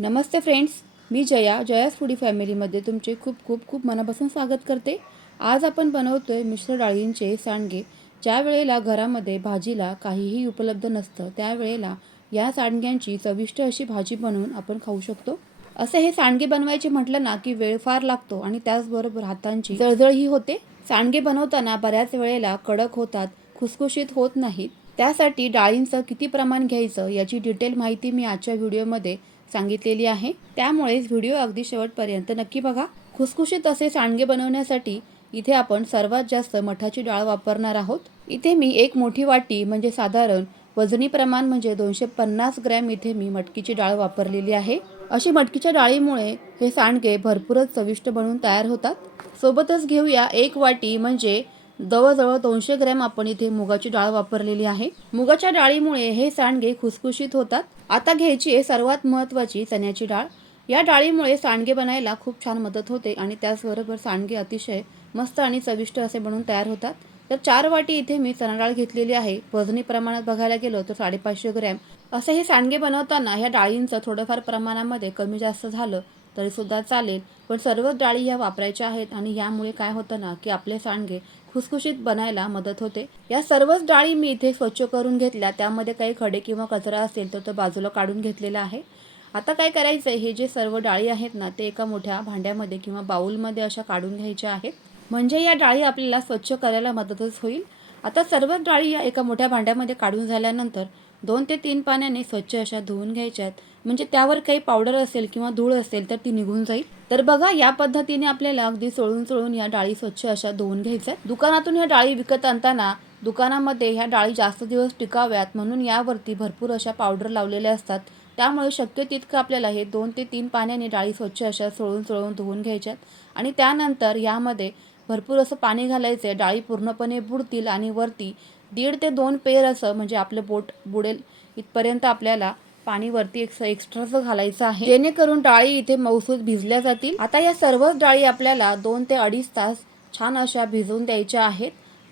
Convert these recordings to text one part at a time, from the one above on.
नमस्ते friends मी Jaya Jaya's foodie फॅमिलीमध्ये तुमचे खूप खूप खूप मनापासून स्वागत करते. आज आपण बनवतो आहे मिश्र डाळींचे सांडगे. ज्या वेळेला घरामध्ये भाजीला काहीही उपलब्ध नसतं त्यावेळेला या सांडग्यांची चविष्ट अशी भाजी बनवून आपण खाऊ शकतो. असे हे सांडगे बनवायचे म्हटलं ना की वेळ फार लागतो आणि त्याचबरोबर हातांची जळजळही होते. सांडगे बनवताना बऱ्याच वेळेला कडक होतात खुसखुशीत होत नाहीत. त्यासाठी डाळींचं किती प्रमाण घ्यायचं याची डिटेल माहिती मी आजच्या व्हिडिओमध्ये सांगितलेली आहे. त्यामुळेच व्हिडिओ अगदी शेवटपर्यंत नक्की बघा. खुसखुशीत असे सांडगे बनवण्यासाठी इथे आपण सर्वात जास्त मठाची डाळ वापरणार आहोत. इथे मी एक मोठी वाटी म्हणजे साधारण वजनी प्रमाण म्हणजे दोनशे पन्नास ग्रॅम इथे मी मटकीची डाळ वापरलेली आहे. अशी मटकीच्या डाळीमुळे हे सांडगे भरपूरच चविष्ट बनवून तयार होतात. सोबतच घेऊया एक वाटी म्हणजे जवळजवळ दोनशे ग्रॅम आपण इथे मुगाची डाळ वापरलेली आहे. मुगाच्या डाळीमुळे हे सांडगे खुसखुशीत होतात. आता घ्यायची आहे सर्वात महत्त्वाची चण्याची डाळ. या डाळीमुळे सांडगे बनायला खूप छान मदत होते आणि त्याचबरोबर सांडगे अतिशय मस्त आणि चविष्ट असे बनून तयार होतात. तर चार वाटी इथे मी चणा डाळ घेतलेली आहे. वजनी प्रमाणात बघायला गेलो तर साडेपाचशे ग्रॅम. असे हे सांडगे बनवताना ह्या डाळींचं थोडंफार प्रमाणामध्ये कमी जास्त झालं तरीसुद्धा चालेल. पण सर्वच डाळी ह्या वापरायच्या आहेत आणि यामुळे काय होतं ना की आपले सांडगे खुसखुशीत बनायला मदत होते. या सर्वच डाळी मी इथे स्वच्छ करून घेतल्या. त्यामध्ये काही खडे किंवा कचरा असेल तर तो बाजूला काढून घेतलेला आहे. आता काय करायचं आहे हे जे सर्व डाळी आहेत ना ते एका मोठ्या भांड्यामध्ये किंवा बाऊलमध्ये अशा काढून घ्यायच्या आहेत. म्हणजे या डाळी आपल्याला स्वच्छ करायला मदतच होईल. आता सर्वच डाळी या एका मोठ्या भांड्यामध्ये काढून झाल्यानंतर दोन ते तीन पाण्याने स्वच्छ अशा धुवून घ्यायच्यात. म्हणजे त्यावर काही पावडर असेल किंवा धूळ असेल तर ती निघून जाईल. तर बघा या पद्धतीने आपल्याला अगदी सोळून सोळून या डाळी स्वच्छ अशा धुवून घ्यायच्या दुकानातून ह्या डाळी विकत आणताना दुकानामध्ये ह्या डाळी जास्त दिवस टिकाव्यात म्हणून यावरती भरपूर अशा पावडर लावलेल्या असतात. त्यामुळे शक्य तितकं आपल्याला हे दोन ते तीन पाण्याने डाळी स्वच्छ अशा सोळून सोळून धुवून घ्यायच्यात आणि त्यानंतर यामध्ये भरपूर असं पाणी घालायचं आहे डाळी पूर्णपणे बुडतील आणि वरती दीड ते दोन पेर असं म्हणजे आपलं बोट बुडेल इथपर्यंत आपल्याला पाणी वरती एक एक्स्ट्राचं घालायचं आहे. जेणेकरून डाळी इथे मौसूद भिजल्या जातील. आता या सर्वच डाळी आपल्याला दोन ते अडीच तास छान अशा भिजवून द्यायच्या आहेत.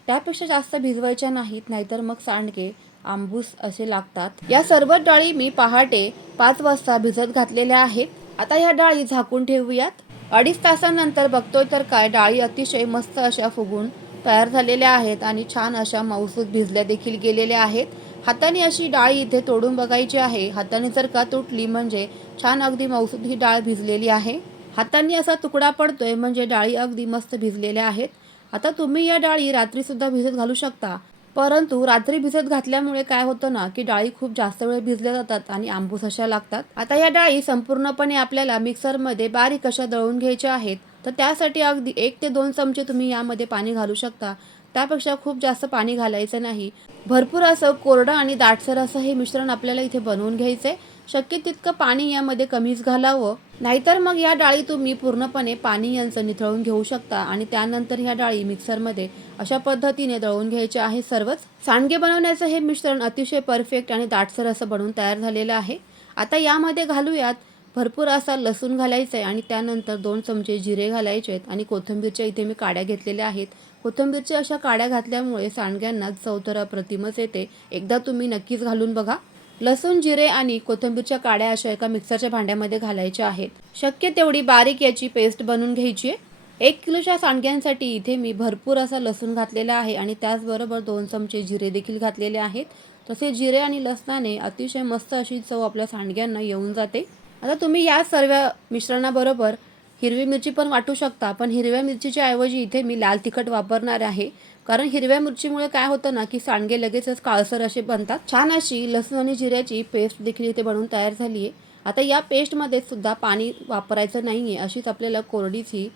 त्यापेक्षा जास्त भिजवायच्या नाहीत नाहीतर मग सांडगे आंबूस असे लागतात. या सर्व डाळी मी पहाटे पाच वाजता भिजत घातलेल्या आहेत. आता ह्या डाळी झाकून ठेवूयात. अडीच तासानंतर बघतोय तर काय डाळी अतिशय मस्त अशा फुगून तयार झालेल्या आहेत आणि छान अशा मौसूद भिजल्या देखील गेलेल्या आहेत. हाताने अशी डाळ इथे तोडून बघायची आहे. हाताने जर का तुटली म्हणजे छान अगदी मौसूद ही डाळ भिजलेली आहे. हाताने असा तुकडा पडतोय म्हणजे डाळी अगदी मस्त भिजलेल्या आहेत. आता तुम्ही या डाळी रात्रीसुद्धा भिजत घालू शकता. परंतु रात्री भिजत घातल्यामुळे काय होतं ना की डाळी खूप जास्त वेळ भिजल्या जातात आणि आंबूस अशा लागतात. आता या डाळी संपूर्णपणे आपल्याला मिक्सरमध्ये बारीक अशा दळून घ्यायच्या आहेत. तर त्यासाठी अगदी एक ते दोन चमचे तुम्ही यामध्ये पाणी घालू शकता. त्यापेक्षा खूप जास्त पाणी घालायचं नाही. भरपूर असं कोरडं आणि दाटसर असं हे मिश्रण आपल्याला इथे बनवून घ्यायचं आहे शक्य तितकं पाणी यामध्ये कमीच घालावं. नाहीतर मग या डाळी तुम्ही पूर्णपणे पाणी यांचं निथळून घेऊ शकता आणि त्यानंतर ह्या डाळी मिक्सरमध्ये अशा पद्धतीने दळून घ्यायच्या आहे सर्वच. सांडगे बनवण्याचं हे मिश्रण अतिशय परफेक्ट आणि दाटसर असं बनवून तयार झालेलं आहे. आता यामध्ये घालूयात भरपूर असा लसूण घालायचा आहे आणि त्यानंतर दोन चमचे जिरे घालायचे आहेत आणि कोथिंबीरच्या इथे मी काड्या घेतलेल्या आहेत. कोथिंबीरच्या अशा काड्या घातल्यामुळे सांडग्यांना चव तर अप्रतिमच येते. एकदा तुम्ही नक्कीच घालून बघा. लसूण जिरे आणि कोथिंबीरच्या काड्या अशा एका मिक्सरच्या भांड्यामध्ये घालायच्या आहेत. शक्य तेवढी बारीक याची पेस्ट बनवून घ्यायची आहे. एक किलोच्या सांडग्यांसाठी इथे मी भरपूर असा लसूण घातलेला आहे आणि त्याचबरोबर दोन चमचे जिरे देखील घातलेले आहेत. तसे जिरे आणि लसणाने अतिशय मस्त अशी चव आपल्या सांडग्यांना येऊन जाते. आता तुम्ही या सर्व मिश्रणाबरोबर हिरवी मिरची पण वाटू शकता पण हिरव्या मिरचीच्या ऐवजी इथे मी लाल तिखट वापरणार आहे. कारण हिरव्या मिरचीमुळे काय होतं ना की सांडगे लगेचच काळसर असे बनतात. छान अशी लसूण आणि जिऱ्याची पेस्ट देखील इथे बनवून तयार झाली आहे. आता या पेस्टमध्ये सुद्धा पाणी वापरायचं नाही आहे अशीच आपल्याला कोरडीच ही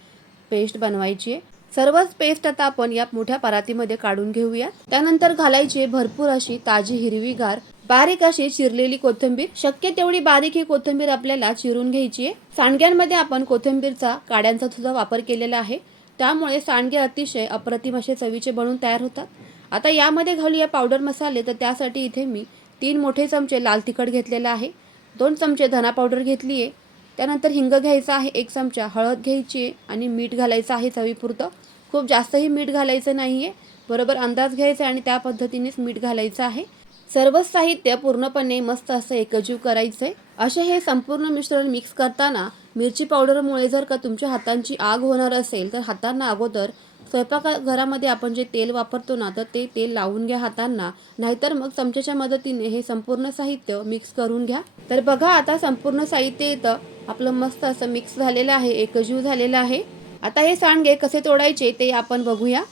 पेस्ट बनवायची आहे. सर्वच पेस्ट आता आपण या मोठ्या परातीमध्ये काढून घेऊया. त्यानंतर घालायची भरपूर अशी ताजी हिरवीगार बारीक अशी चिरलेली कोथिंबीर. शक्य तेवढी बारीक ही कोथिंबीर आपल्याला चिरून घ्यायची आहे. सांडग्यांमध्ये आपण कोथिंबीरचा काड्यांचा सुद्धा वापर केलेला आहे. त्यामुळे सांडगे अतिशय अप्रतिम असे चवीचे बनवून तयार होतात. आता यामध्ये घालूया पावडर मसाले. तर त्यासाठी इथे मी तीन मोठे चमचे लाल तिखट घेतलेला आहे. दोन चमचे धना पावडर घेतली आहे त्यानंतर हिंग घ्यायचं आहे एक चमचा हळद घ्यायची आहे आणि मीठ घालायचं आहे चवीपुरतं. खूप जास्तही मीठ घालायचं नाही आहे बरोबर अंदाज घ्यायचा आहे आणि त्या पद्धतीनेच मीठ घालायचं आहे. सर्वच साहित्य पूर्णपणे मस्त असं एकजीव करायचं आहे असे हे संपूर्ण मिश्रण मिक्स करताना मिरची पावडरमुळे जर का तुमच्या हातांची आग होणार असेल तर हातांना अगोदर स्वयंपाकघरामध्ये आपण जे तेल वापरतो ना तर ते तेल लावून घ्या हातांना. नाहीतर मग चमच्याच्या मदतीने हे संपूर्ण साहित्य मिक्स करून घ्या. तर बघा आता संपूर्ण साहित्य येतं आपलं मस्त असं मिक्स झालेलं आहे एकजीव झालेलं आहे. आता हे सांडगे कसे तोडायचे ते आपण बघूया.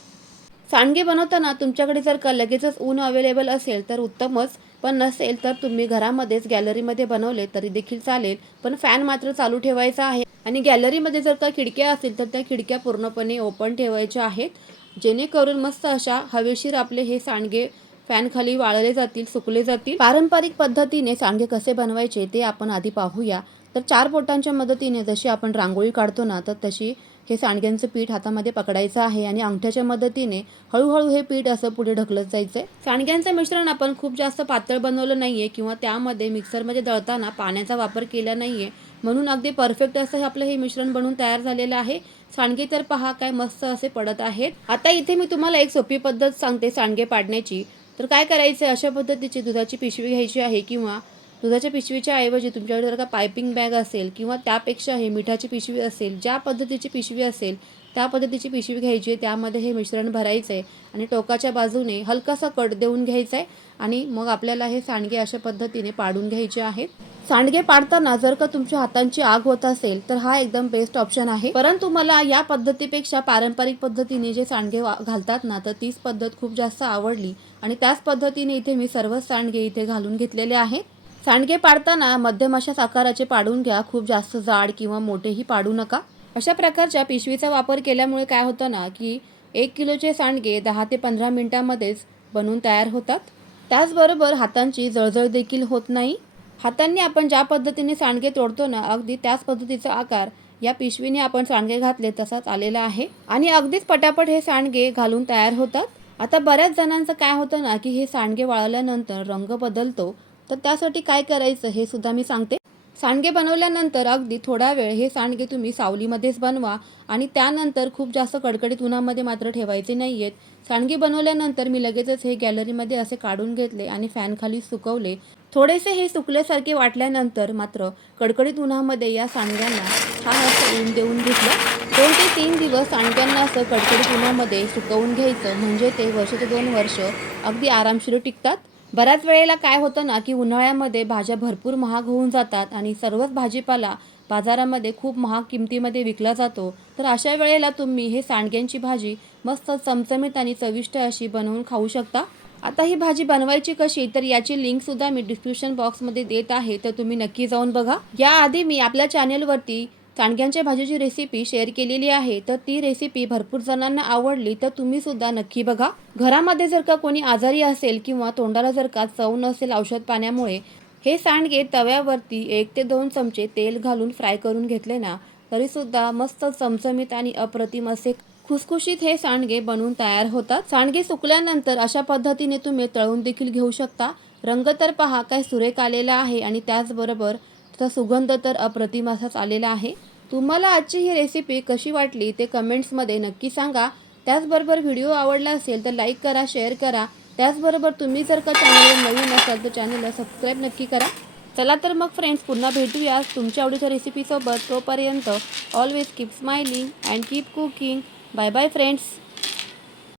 सांडगे बनवताना तुमच्याकडे जर का लगेचच ऊन अवेलेबल असेल तर उत्तमच. पण नसेल तर तुम्ही घरामध्येच गॅलरीमध्ये बनवले तरी देखील चालेल. पण फॅन मात्र चालू ठेवायचा आहे. आणि गॅलरीमध्ये जर का खिडक्या असतील तर त्या खिडक्या पूर्णपणे ओपन ठेवायच्या आहेत. जेणेकरून मस्त अशा हवेशीर आपले हे सांडगे फॅनखाली वाळले जातील सुकले जातील. पारंपरिक पद्धतीने सांडगे कसे बनवायचे ते आपण आधी पाहूया. तर चार बोटांच्या मदतीने जशी आपण रांगोळी काढतो ना तर तशी हे सांडग्यांचं पीठ हातामध्ये पकडायचं आहे आणि अंगठ्याच्या मदतीने हळूहळू हे पीठ असं पुढे ढकलत जायचं आहे सांडग्यांचं मिश्रण आपण खूप जास्त पातळ बनवलं नाही आहे किंवा त्यामध्ये मिक्सरमध्ये दळताना पाण्याचा वापर केला नाही आहे म्हणून अगदी परफेक्ट असं हे आपलं हे मिश्रण बनवून तयार झालेलं आहे. सांडगे तर पहा काय मस्त असे पडत आहेत. आता इथे मी तुम्हाला एक सोपी पद्धत सांगते सांडगे पाडण्याची. तर काय करायचं अशा पद्धतीची दुधाची पिशवी घ्यायची आहे किंवा दुधाच्या पिशवीच्या ऐवजी तुमच्याकडे जर का पायपिंग बॅग असेल किंवा त्यापेक्षा हे मिठाची पिशवी असेल ज्या पद्धतीची पिशवी असेल त्या पद्धतीची पिशवी घ्यायची आहे. त्यामध्ये हे मिश्रण भरायचं आहे आणि टोकाच्या बाजूने हलकासा कट देऊन घ्यायचा आहे आणि मग आपल्याला हे सांडगे अशा पद्धतीने पाडून घ्यायचे आहेत. सांडगे पाडताना जर का तुमच्या हातांची आग होत असेल तर हा एकदम बेस्ट ऑप्शन आहे. परंतु मला या पद्धतीपेक्षा पारंपरिक पद्धतीने जे सांडगे वा- घालतात ना तर तीच पद्धत खूप जास्त आवडली. आणि त्याच पद्धतीने इथे मी सर्वच सांडगे इथे घालून घेतलेले आहेत. सांडगे पाडताना मध्यम अशाच आकाराचे पाडून घ्या. खूप जास्त जाड किंवा मोठेही पाडू नका. अशा प्रकारच्या पिशवीचा वापर केल्यामुळे काय होतं ना की एक किलोचे सांडगे दहा ते पंधरा मिनिटांमध्येच बनून तयार होतात. त्याचबरोबर हातांची जळजळ देखील होत नाही. हातांनी आपण ज्या पद्धतीने सांडगे तोडतो ना अगदी त्याच पद्धतीचा आकार या पिशवीने आपण सांडगे घातले तसाच आलेला आहे. आणि अगदीच पटापट हे सांडगे घालून तयार होतात. आता बऱ्याच जणांचं काय होतं ना की हे सांडगे वाळल्यानंतर रंग बदलतो. तर त्यासाठी काय करायचं हे सुद्धा मी सांगते. सांडगे बनवल्यानंतर अगदी थोडा वेळ हे सांडगे तुम्ही सावलीमध्येच बनवा आणि त्यानंतर खूप जास्त कडकडीत उन्हामध्ये मात्र ठेवायचे नाही आहेत सांडगे बनवल्यानंतर मी लगेचच हे गॅलरीमध्ये असे काढून घेतले आणि फॅनखाली सुकवले. थोडेसे हे सुकल्यासारखे वाटल्यानंतर मात्र कडकडीत उन्हामध्ये या सांडग्यांना छान असं ऊन देऊन घेतलं. दोन ते तीन दिवस सांडग्यांना असं कडकडीत उन्हामध्ये सुकवून घ्यायचं. म्हणजे ते वर्ष ते दोन वर्ष अगदी आरामशीर टिकतात. बऱ्याच वेळेला काय होतं ना की उन्हाळ्यामध्ये भाज्या भरपूर महाग होऊन जातात आणि सर्वच भाजीपाला बाजारामध्ये खूप महाग किमतीमध्ये विकला जातो. तर अशा वेळेला तुम्ही हे सांडग्यांची भाजी मस्त चमचमीत आणि चविष्ट अशी बनवून खाऊ शकता. आता ही भाजी बनवायची कशी तर याची लिंक सुद्धा मी डिस्क्रिप्शन बॉक्समध्ये देत आहे तर तुम्ही नक्की जाऊन बघा. याआधी मी आपल्या चॅनेलवरती सांडग्यांच्या भाजीची रेसिपी शेअर केलेली आहे तर ती रेसिपी भरपूर जणांना आवडली तर तुम्ही सुद्धा नक्की बघा. घरामध्ये जर का कोणी आजारी असेल किंवा तोंडाला जर का चव नसेल औषध पाण्यामुळे हे सांडगे तव्यावरती एक ते दोन चमचे तेल घालून फ्राय करून घेतले ना तरीसुद्धा मस्त चमचमीत आणि अप्रतिम असे खुसखुशीत हे सांडगे बनवून तयार होतात. सांडगे सुकल्यानंतर अशा पद्धतीने तुम्ही तळून देखील घेऊ शकता. रंग तर पहा काय सुरेख आलेला आहे आणि त्याचबरोबर त्याचा सुगंध तर अप्रतिम असाच आलेला आहे. तुम्हाला आजची ही रेसिपी कशी वाटली ते कमेंट्समध्ये नक्की सांगा. त्याचबरोबर व्हिडिओ आवडला असेल तर लाईक करा शेअर करा. त्याचबरोबर तुम्ही जर का चॅनलवर नवीन असाल तर चॅनलला सबस्क्राईब नक्की करा. चला तर मग फ्रेंड्स पुन्हा भेटूया तुमच्या आवडीच्या रेसिपीसोबत तोपर्यंत always keep smiling and keep cooking bye bye friends